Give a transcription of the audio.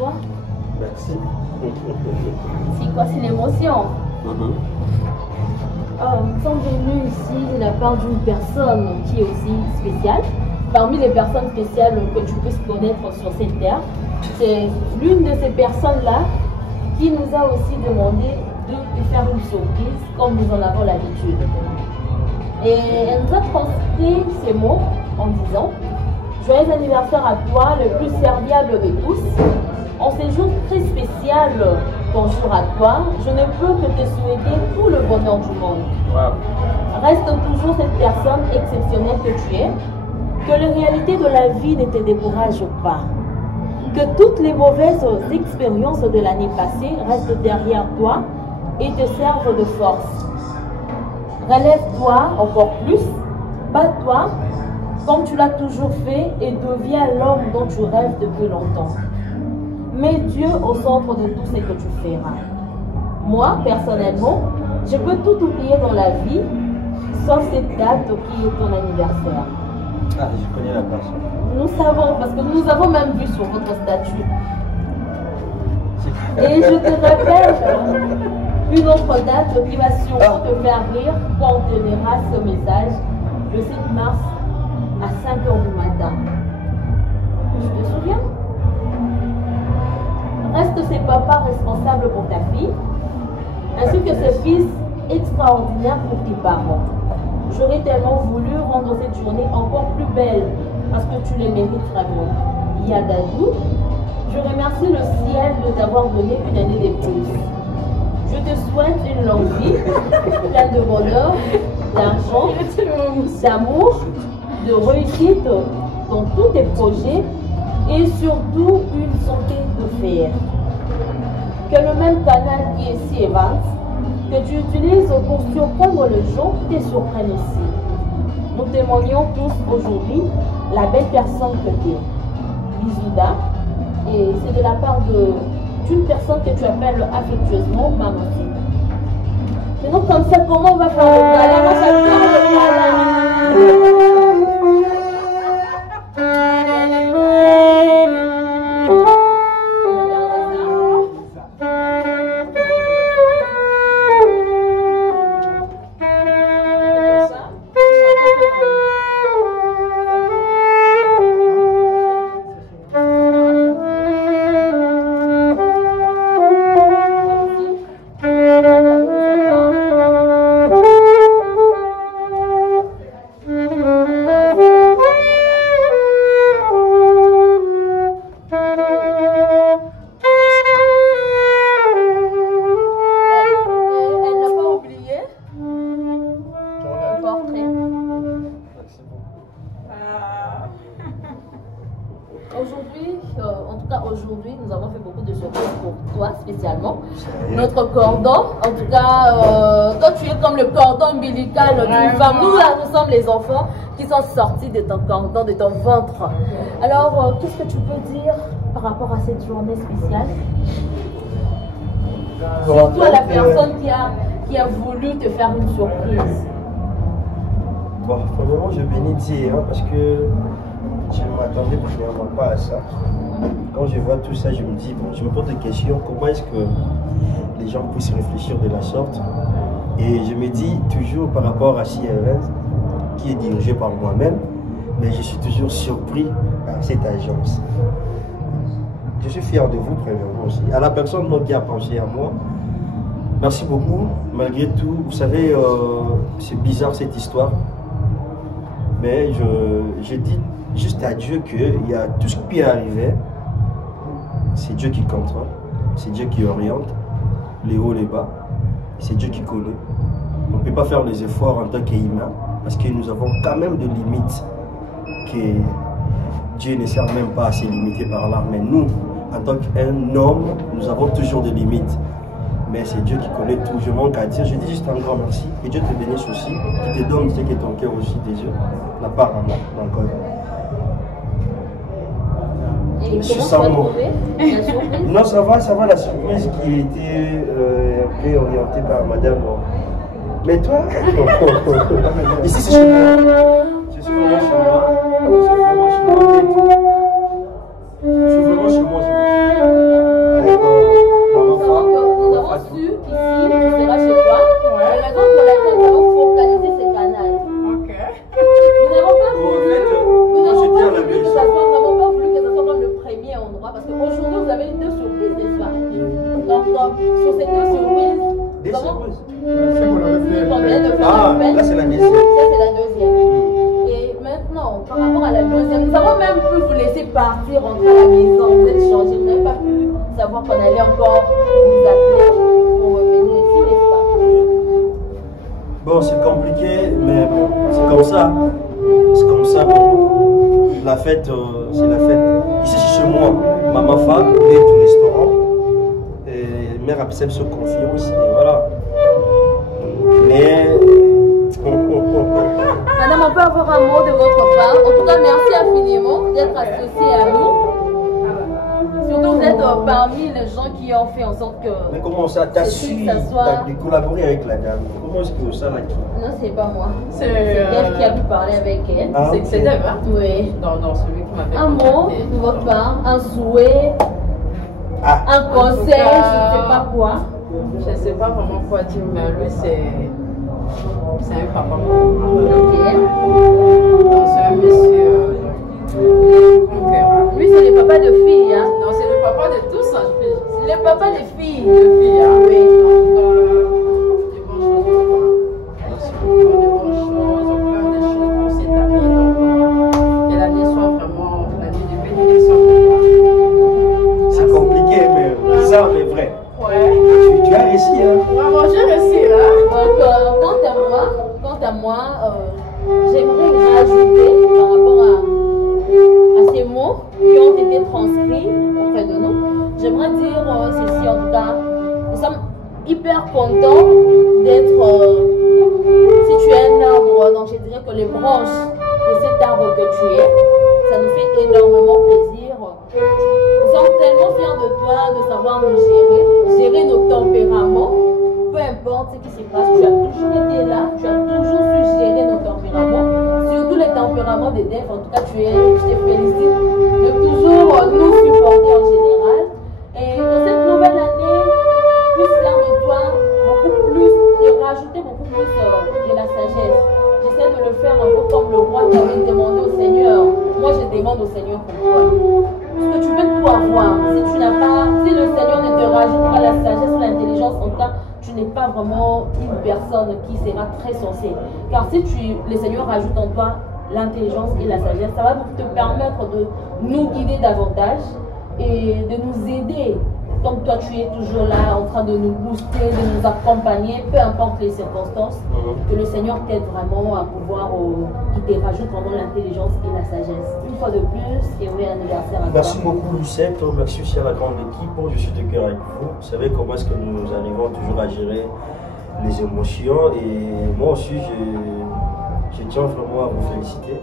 toi? Merci. C'est quoi? C'est l'émotion. Nous sommes venus ici de la part d'une personne qui est aussi spéciale. Parmi les personnes spéciales que tu puisses connaître sur cette terre, c'est l'une de ces personnes-là qui nous a aussi demandé de lui faire une surprise comme nous en avons l'habitude. Et elle nous a transcrit ces mots en disant: joyeux anniversaire à toi, le plus serviable de tous. En ces jours très spécial, ton jour à toi, je ne peux que te souhaiter tout le bonheur du monde. Wow. Reste toujours cette personne exceptionnelle que tu es, que les réalités de la vie ne te découragent pas, que toutes les mauvaises expériences de l'année passée restent derrière toi et te servent de force. Relève-toi encore plus, bats-toi comme tu l'as toujours fait et deviens l'homme dont tu rêves depuis longtemps. Mets Dieu au centre de tout ce que tu feras. Moi, personnellement, je peux tout oublier dans la vie, sauf cette date qui est ton anniversaire. Ah, je connais la personne. Nous savons, parce que nous avons même vu sur votre statut. Et je te rappelle une autre date qui va sûrement te faire rire quand on te verra ce message le 7 mars à 5 h du matin. Tu te souviens? Reste ses papas responsables pour ta fille, ainsi que ses fils extraordinaires pour tes parents. J'aurais tellement voulu rendre cette journée encore plus belle, parce que tu les mérites vraiment. Yadadou, je remercie le ciel de t'avoir donné une année de plus. Je te souhaite une longue vie, pleine de bonheur, d'argent, d'amour, de réussite dans tous tes projets et surtout une santé de fer. Que le même canal qui est si Evans, que tu utilises pour surprendre le gens, te surprenne aussi. Nous témoignons tous aujourd'hui la belle personne que tu es. Bisouda, et c'est de la part d'une personne que tu appelles affectueusement Mamoti. Sinon comme ça, comment on va faire le gala? Moi, j'adore le gala. Aujourd'hui, nous avons fait beaucoup de surprises pour toi spécialement. Notre cordon, en tout cas, toi tu es comme le cordon ombilical d'une femme. Nous, là, nous sommes les enfants qui sont sortis de ton cordon, de ton ventre. Alors, qu'est-ce que tu peux dire par rapport à cette journée spéciale? Surtout à la personne qui a voulu te faire une surprise. Bon, premièrement, je bénis Dieu, hein, parce que je ne m'attendais premièrement pas à ça. Quand je vois tout ça, je me dis, bon, je me pose des questions, comment est-ce que les gens puissent réfléchir de la sorte? Et je me dis toujours par rapport à CRN, qui est dirigé par moi-même, mais je suis toujours surpris par cette agence. Je suis fier de vous, premièrement aussi. À la personne qui a pensé à moi, merci beaucoup. Malgré tout, vous savez, c'est bizarre cette histoire, mais je dis juste à Dieu qu'il y a tout ce qui est arrivé, c'est Dieu qui contrôle, c'est Dieu qui oriente, les hauts, les bas, c'est Dieu qui connaît. On ne peut pas faire les efforts en tant qu'humain, parce que nous avons quand même des limites que Dieu ne sert même pas à se limiter par là. Mais nous, en tant qu'un homme, nous avons toujours des limites. Mais c'est Dieu qui connaît tout. Je manque à dire. Je dis juste un grand merci. Que Dieu te bénisse aussi. Qu'il te donne ce que ton cœur aussi désire. La part en moi, dans le corps. Et je sens la surprise? Non, ça va, la surprise qui a été un peu orientée par madame. Mais toi, ici c'est chez moi. Je suis vraiment chez moi. Je suis vraiment chez moi. Je suis vraiment chez moi. sur ces deux surprises, Des surprises. C'est qu'on avait fait. on vient de faire Ah, la fête. là c'est la deuxième. Ça, c'est la deuxième. Et maintenant, par rapport à la deuxième, nous avons même pu vous laisser partir, rentrer à la maison, vous êtes changé. Vous n'avez pas pu savoir qu'on allait encore vous appeler pour revenir ici, n'est-ce pas? Bon, c'est compliqué, mais bon, c'est comme ça. C'est comme ça. Bon. La fête, c'est la fête. Ici, c'est chez moi. Maman femme, on est au restaurant. Et mère Absem se confiance. Et voilà. Mais. Madame, on peut avoir un mot de votre part. En tout cas, merci infiniment d'être associé à nous. Surtout, vous êtes parmi les gens qui ont fait en sorte que. Mais comment ça, t'as su de collaborer avec la dame? Comment est-ce que ça l'a dit? Non, c'est pas moi. C'est Dave qui a pu parler avec elle. Ah, c'est Dave, hein? Oui. Dans celui qui m'avait Un mot de votre part, un souhait, Ah, un conseil, je ne sais pas quoi. Je ne sais pas vraiment quoi dire, mais lui, c'est un papa. Ok. Donc, c'est un monsieur grand cœur. Lui, c'est le papa de filles, hein. Non, c'est le papa de tous, hein. C'est le papa des filles. De filles, hein. Oui. Donc, des bonnes choses pour toi. Des bonnes choses, plein de choses pour cette année. Donc, que l'année soit vraiment l'année de bénédiction pour toi. c'est compliqué, mais bizarre, mais vrai. Ouais. Tu as réussi, hein? Vraiment, j'ai réussi, hein. Donc, quant à moi, j'aimerais rajouter par rapport à ces mots qui ont été transcrits auprès de nous. J'aimerais dire ceci en tout cas. Nous sommes hyper contents d'être. Si tu es un arbre, donc je dirais que les branches de cet arbre que tu es, ça nous fait énormément plaisir. Nous sommes tellement fiers de toi, de savoir nous gérer nos tempéraments. Peu importe ce qui se passe, tu as toujours été là, tu as toujours su gérer nos tempéraments, surtout les tempéraments des devs. En tout cas, je te félicite de toujours nous supporter en général. Et dans cette nouvelle année, plus fier de toi, beaucoup plus, de rajouter beaucoup plus de la sagesse. J'essaie de le faire un peu comme le roi qui avait demandé au Seigneur. Moi, je demande au Seigneur pour toi. Parce que tu veux tout avoir. Si le Seigneur ne te rajoute pas la sagesse ou l'intelligence, en tout cas, tu n'es pas vraiment une personne qui sera très sensée. Car si le Seigneur rajoute en toi l'intelligence et la sagesse, ça va te permettre de nous guider davantage et de nous aider. Comme toi, tu es toujours là en train de nous booster, de nous accompagner, peu importe les circonstances, que le Seigneur t'aide vraiment à pouvoir, qu'il te rajoute vraiment l'intelligence et la sagesse. Une fois de plus, et oui, anniversaire à toi. Merci beaucoup, Lucette. Merci aussi à la grande équipe. Je suis de cœur avec vous. Vous savez comment est-ce que nous arrivons toujours à gérer les émotions. Et moi aussi, je tiens vraiment à vous féliciter.